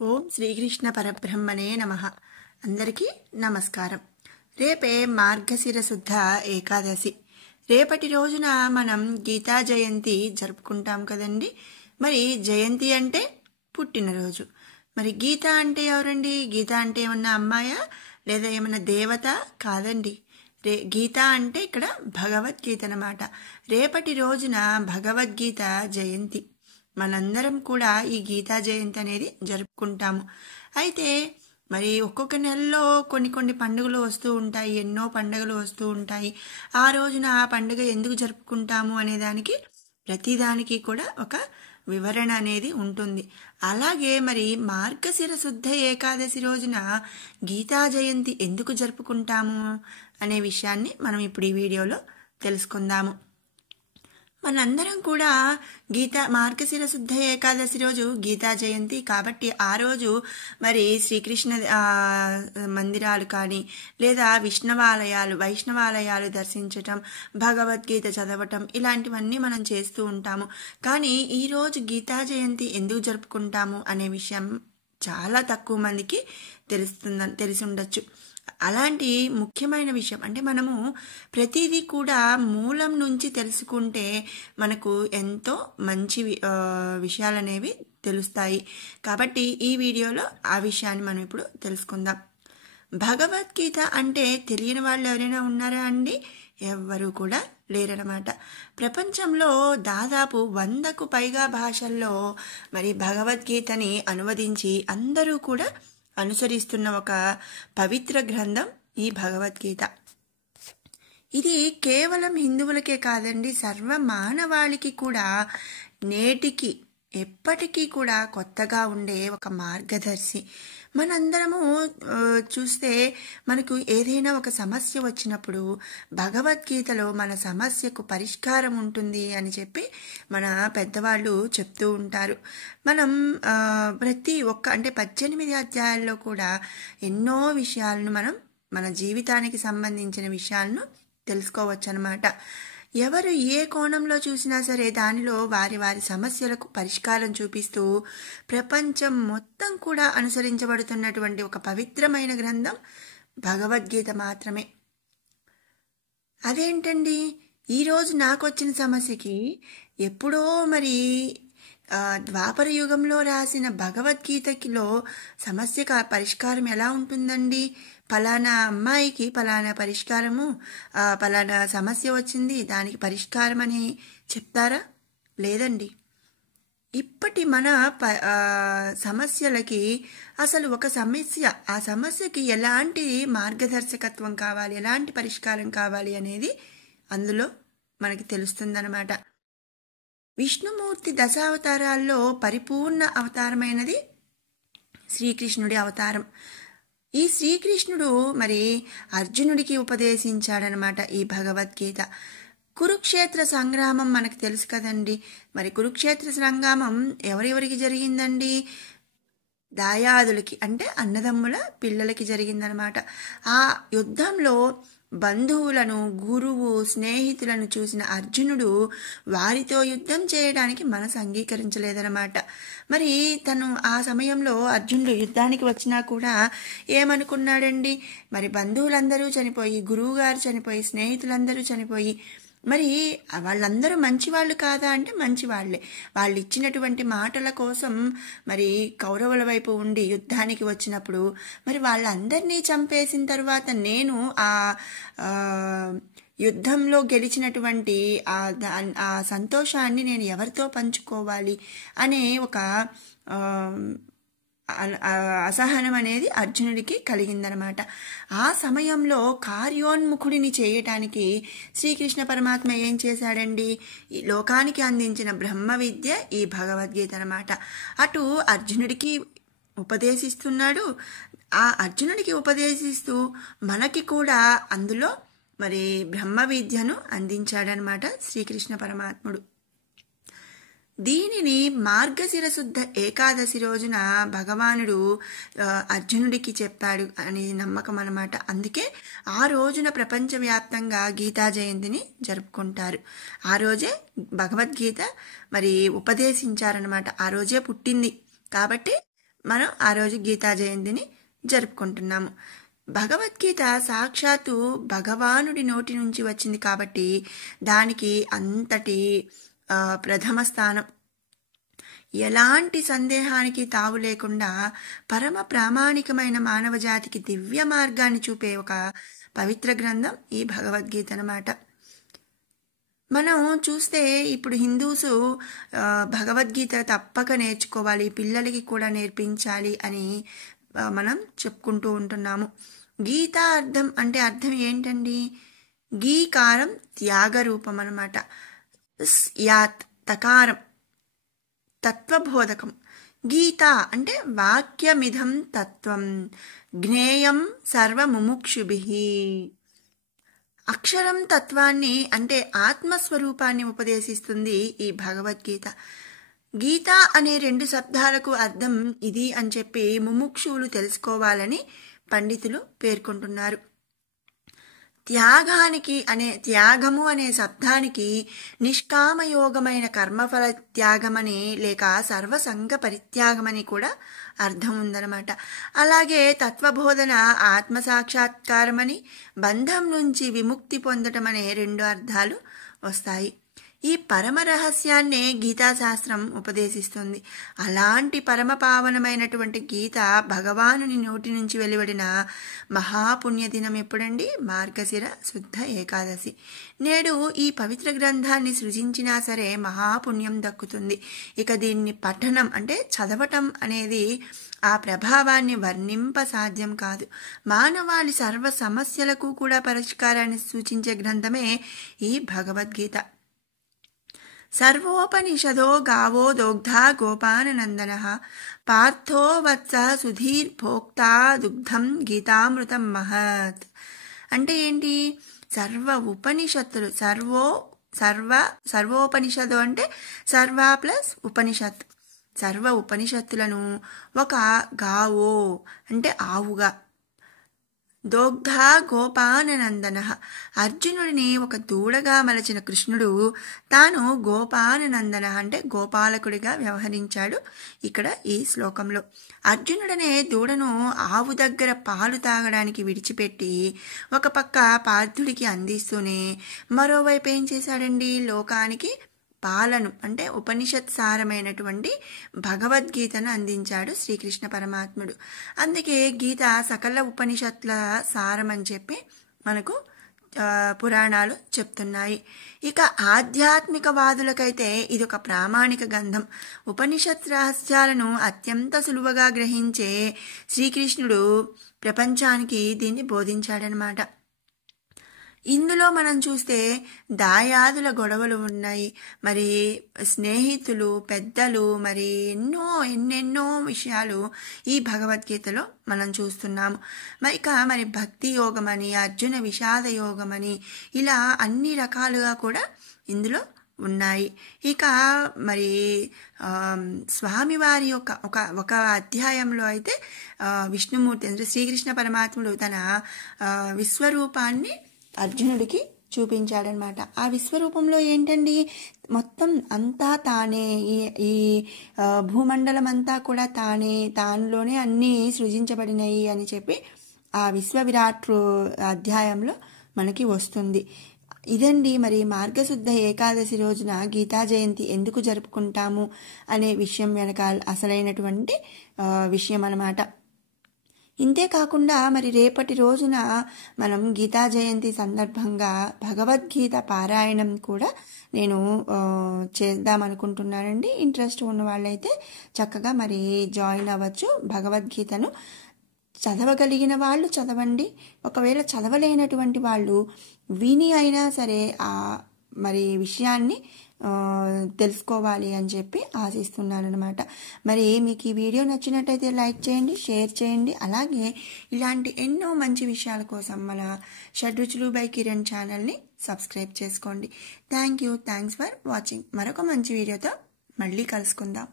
ఓం శ్రీకృష్ణ పరబ్రహ్మణే నమః. అందరికీ నమస్కారం. రేపే మార్గశిర శుద్ధ ఏకాదశి. రేపటి రోజున మనం గీతా జయంతి జరుపుకుంటాం కదండి. మరి జయంతి అంటే పుట్టినరోజు. మరి గీత అంటే ఎవరండి? గీత అంటే ఏమన్నా అమ్మాయా లేదా ఏమన్నా దేవత? కాదండి. గీత అంటే ఇక్కడ భగవద్గీత అన్నమాట. రేపటి రోజున భగవద్గీత జయంతి. మనందరం కూడా ఈ గీతా జయంతి అనేది జరుపుకుంటాము. అయితే మరి ఒక్కొక్క నెలలో కొన్ని పండుగలు వస్తూ ఉంటాయి, ఎన్నో పండుగలు వస్తూ ఉంటాయి. ఆ రోజున ఆ పండుగ ఎందుకు జరుపుకుంటాము అనే దానికి ప్రతిదానికి కూడా ఒక వివరణ అనేది ఉంటుంది. అలాగే మరి మార్గశిర శుద్ధ ఏకాదశి రోజున గీతా జయంతి ఎందుకు జరుపుకుంటాము అనే విషయాన్ని మనం ఇప్పుడు ఈ వీడియోలో తెలుసుకుందాము. మనందరం కూడా మార్గశిర శుద్ధ ఏకాదశి రోజు గీతా జయంతి కాబట్టి ఆ రోజు మరి శ్రీకృష్ణ మందిరాలు కానీ లేదా వైష్ణవాలయాలు దర్శించటం, భగవద్గీత చదవటం ఇలాంటివన్నీ మనం చేస్తూ ఉంటాము. కానీ ఈరోజు గీతా జయంతి ఎందుకు జరుపుకుంటాము అనే విషయం చాలా తక్కువ మందికి తెలిసి ఉండొచ్చు. అలాంటి ముఖ్యమైన విషయం అంటే మనము ప్రతిదీ కూడా మూలం నుంచి తెలుసుకుంటే మనకు ఎంతో మంచి విషయాలు అనేవి తెలుస్తాయి. కాబట్టి ఈ వీడియోలో ఆ విషయాన్ని మనం ఇప్పుడు తెలుసుకుందాం. భగవద్గీత అంటే తెలియని వాళ్ళు ఎవరైనా ఉన్నారా అండి? ఎవ్వరూ కూడా లేరనమాట. ప్రపంచంలో దాదాపు 100కు పైగా భాషల్లో మరి భగవద్గీతని అనువదించి అందరూ కూడా అనుసరిస్తున్న ఒక పవిత్ర గ్రంథం ఈ భగవద్గీత. ఇది కేవలం హిందువులకే కాదండి, సర్వ మానవాళికి కూడా నేటికి ఎప్పటికీ కూడా కొత్తగా ఉండే ఒక మార్గదర్శి. మనందరము చూస్తే మనకు ఏదైనా ఒక సమస్య వచ్చినప్పుడు భగవద్గీతలో మన సమస్యకు పరిష్కారం ఉంటుంది అని చెప్పి మన పెద్దవాళ్ళు చెప్తూ ఉంటారు. మనం ప్రతి ఒక్క 18 అధ్యాయాల్లో కూడా ఎన్నో విషయాలను మనం మన జీవితానికి సంబంధించిన విషయాలను తెలుసుకోవచ్చు అన్నమాట. ఎవరు ఏ కోణంలో చూసినా సరే దానిలో వారి సమస్యలకు పరిష్కారం చూపిస్తూ ప్రపంచం మొత్తం కూడా అనుసరించబడుతున్నటువంటి ఒక పవిత్రమైన గ్రంథం భగవద్గీత మాత్రమే. అదేంటండి, ఈరోజు నాకు వచ్చిన సమస్యకి ఎప్పుడో మరి ద్వాపర యుగంలో రాసిన భగవద్గీతలో సమస్యకు పరిష్కారం ఎలా ఉంటుందండి? ఫలానా అమ్మాయికి ఫలానా పరిష్కారము, ఫలానా సమస్య వచ్చింది, దానికి పరిష్కారం అని చెప్తారా? లేదండి. ఇప్పటి మన సమస్యలకి అసలు ఒక సమస్య, ఆ సమస్యకి ఎలాంటి మార్గదర్శకత్వం కావాలి, ఎలాంటి పరిష్కారం కావాలి అనేది అందులో మనకి తెలుస్తుందన్నమాట. విష్ణుమూర్తి దశావతారాల్లో పరిపూర్ణ అవతారమైనది శ్రీకృష్ణుడి అవతారం. ఈ శ్రీకృష్ణుడు మరి అర్జునుడికి ఉపదేశించాడనమాట ఈ భగవద్గీత. కురుక్షేత్ర సంగ్రామం మనకు తెలుసు కదండి. మరి కురుక్షేత్ర సంగ్రామం ఎవరెవరికి జరిగిందండి? దాయాదులకి అంటే అన్నదమ్ముల పిల్లలకి జరిగిందనమాట. ఆ యుద్ధంలో బంధువులను, గురువు, స్నేహితులను చూసిన అర్జునుడు వారితో యుద్ధం చేయడానికి మనసు అంగీకరించలేదనమాట. మరి తను ఆ సమయంలో అర్జునుడు యుద్ధానికి వచ్చినా కూడా ఏమనుకున్నాడండి? మరి బంధువులందరూ చనిపోయి, గురువుగారు చనిపోయి, స్నేహితులందరూ చనిపోయి, మరి వాళ్ళందరూ మంచివాళ్ళు కాదా అంటే మంచివాళ్లే. వాళ్ళు ఇచ్చినటువంటి మాటల కోసం మరి కౌరవుల వైపు ఉండి యుద్ధానికి వచ్చినప్పుడు మరి వాళ్ళందరినీ చంపేసిన తర్వాత నేను ఆ యుద్ధంలో గెలిచినటువంటి ఆ సంతోషాన్ని నేను ఎవరితో పంచుకోవాలి అనే ఒక అసహనం అనేది అర్జునుడికి కలిగిందనమాట. ఆ సమయంలో కార్యోన్ముఖుడిని చేయటానికి శ్రీకృష్ణ పరమాత్మ ఏం చేశాడండి? ఈ లోకానికి అందించిన బ్రహ్మ విద్య ఈ భగవద్గీత అనమాట. అటు అర్జునుడికి ఉపదేశిస్తున్నాడు, ఆ అర్జునుడికి ఉపదేశిస్తూ మనకి కూడా అందులో మరి బ్రహ్మ విద్యను అందించాడనమాట శ్రీకృష్ణ పరమాత్ముడు. దీనిని మార్గశిర శుద్ధ ఏకాదశి రోజున భగవానుడు అర్జునుడికి చెప్పాడు అని నమ్మకం అన్నమాట. అందుకే ఆ రోజున ప్రపంచవ్యాప్తంగా గీతా జయంతిని జరుపుకుంటారు. ఆ రోజే భగవద్గీత మరి ఉపదేశించారనమాట. ఆ రోజే పుట్టింది కాబట్టి మనం ఆ రోజు గీతా జయంతిని జరుపుకుంటున్నాము. భగవద్గీత సాక్షాత్తు భగవానుడి నోటి నుంచి వచ్చింది కాబట్టి దానికి అంతటి ప్రథమ స్థానం. ఎలాంటి సందేహానికి తావు లేకుండా పరమ ప్రామాణికమైన మానవ జాతికి దివ్య మార్గాన్ని చూపే ఒక పవిత్ర గ్రంథం ఈ భగవద్గీత అన్నమాట. మనం చూస్తే ఇప్పుడు హిందూసు భగవద్గీత తప్పక నేర్చుకోవాలి, పిల్లలకి కూడా నేర్పించాలి అని మనం చెప్పుకుంటూ ఉంటున్నాము. గీత అర్థం ఏంటండి? గీకారం త్యాగ రూపం అన్నమాట. యాత్ తకారం తత్వబోధకం. గీత అంటే వాక్యమిదం తత్వం జ్ఞేయం సర్వముముక్షుభిః. అక్షరం తత్వాన్ని అంటే ఆత్మస్వరూపాన్ని ఉపదేశిస్తుంది ఈ భగవద్గీత. గీత అనే 2 శబ్దాలకు అర్థం ఇది అని చెప్పి ముముక్షువులు తెలుసుకోవాలని పండితులు పేర్కొంటున్నారు. త్యాగము అనే శబ్దానికి నిష్కామయోగమైన కర్మఫల త్యాగమని లేక సర్వసంగ పరిత్యాగమని కూడా అర్థం ఉందన్నమాట. అలాగే తత్వబోధన ఆత్మసాక్షాత్కారమని, బంధం నుంచి విముక్తి పొందటం అనే 2 అర్థాలు వస్తాయి. ఈ పరమ రహస్యాన్నే గీతాశాస్త్రం ఉపదేశిస్తుంది. అలాంటి పరమ పావనమైనటువంటి గీత భగవానుని నోటి నుంచి వెలువడిన మహాపుణ్య దినం ఎప్పుడండి? మార్గశిర శుద్ధ ఏకాదశి. నేడు ఈ పవిత్ర గ్రంథాన్ని సృజించినా సరే మహాపుణ్యం దక్కుతుంది. ఇక దీన్ని పఠనం అంటే చదవటం అనేది ఆ ప్రభావాన్ని వర్ణింప సాధ్యం కాదు. మానవాళి సర్వ సమస్యలకు కూడా పరిష్కారాన్ని సూచించే గ్రంథమే ఈ భగవద్గీత. సర్వోపనిషదో గావో దోగ్ధా గోపాననందనః పార్థో వత్స సుధీర్భోక్తా దుగ్ధం గీతామృతం మహత్. అంటే ఏంటి? ఉపనిషత్తులు సర్వోపనిషదు అంటే సర్వ ప్లస్ ఉపనిషత్. సర్వ ఉపనిషత్తులను ఒక గావో అంటే ఆవుగా, దోగ్ధ గోపాననందన అర్జునుడిని ఒక దూడగా మలచిన కృష్ణుడు తాను గోపాననందన అంటే గోపాలకుడిగా వ్యవహరించాడు. ఇక్కడ ఈ శ్లోకంలో అర్జునుడనే దూడను ఆవు దగ్గర పాలు తాగడానికి విడిచిపెట్టి ఒక పక్క పార్థుడికి అందిస్తూనే మరోవైపు ఏం చేశాడండి? లోకానికి పాలను అంటే ఉపనిషత్ సారమైనటువంటి భగవద్గీతను అందించాడు శ్రీకృష్ణ పరమాత్ముడు. అందుకే గీత సకల ఉపనిషత్ల సారం అని చెప్పి మనకు పురాణాలు చెప్తున్నాయి. ఇక ఆధ్యాత్మికవాదులకైతే ఇదొక ప్రామాణిక గ్రంథం. ఉపనిషత్ రహస్యాలను అత్యంత సులువుగా గ్రహించే శ్రీకృష్ణుడు ప్రపంచానికి దీన్ని బోధించాడనమాట. ఇందులో మనం చూస్తే దాయాదుల గొడవలు ఉన్నాయి, మరి స్నేహితులు, పెద్దలు, మరి ఎన్నెన్నో విషయాలు ఈ భగవద్గీతలో మనం చూస్తున్నాము. మరి భక్తి యోగమని, అర్జున విషాద యోగమని ఇలా అన్ని రకాలుగా కూడా ఇందులో ఉన్నాయి. ఇక మరి స్వామివారి యొక్క ఒక అధ్యాయంలో అయితే విష్ణుమూర్తి అంటే శ్రీకృష్ణ పరమాత్ముడు తన విశ్వరూపాన్ని అర్జునుడికి చూపించాడనమాట. ఆ విశ్వరూపంలో ఏంటండి? మొత్తం అంతా తానే, ఈ భూమండలం అంతా కూడా తానులోనే అన్నీ సృజించబడినాయి అని చెప్పి ఆ విశ్వవిరాట్ అధ్యాయంలో మనకి వస్తుంది. ఇదండి మరి మార్గశుద్ధ ఏకాదశి రోజున గీతా జయంతి ఎందుకు జరుపుకుంటాము అనే విషయం వెనకాల అసలైనటువంటి విషయం అన్నమాట. ఇంతేకాకుండా మరి రేపటి రోజున మనం గీతా జయంతి సందర్భంగా భగవద్గీత పారాయణం కూడా నేను చేద్దామనుకుంటున్నానండి. ఇంట్రెస్ట్ ఉన్న వాళ్ళైతే చక్కగా మరి జాయిన్ అవ్వచ్చు. భగవద్గీతను చదవగలిగిన వాళ్ళు చదవండి, ఒకవేళ చదవలేనటువంటి వాళ్ళు విని అయినా సరే ఆ మరి విషయాన్ని తెలుసుకోవాలి అని చెప్పి ఆశిస్తున్నాను అనమాట. మరి మీకు ఈ వీడియో నచ్చినట్టయితే లైక్ చేయండి, షేర్ చేయండి. అలాగే ఇలాంటి ఎన్నో మంచి విషయాల కోసం మన షడ్రుచులు బై కిరణ్ ఛానల్ని సబ్స్క్రైబ్ చేసుకోండి. Thanks for watching. మరొక మంచి వీడియోతో మళ్ళీ కలుసుకుందాం.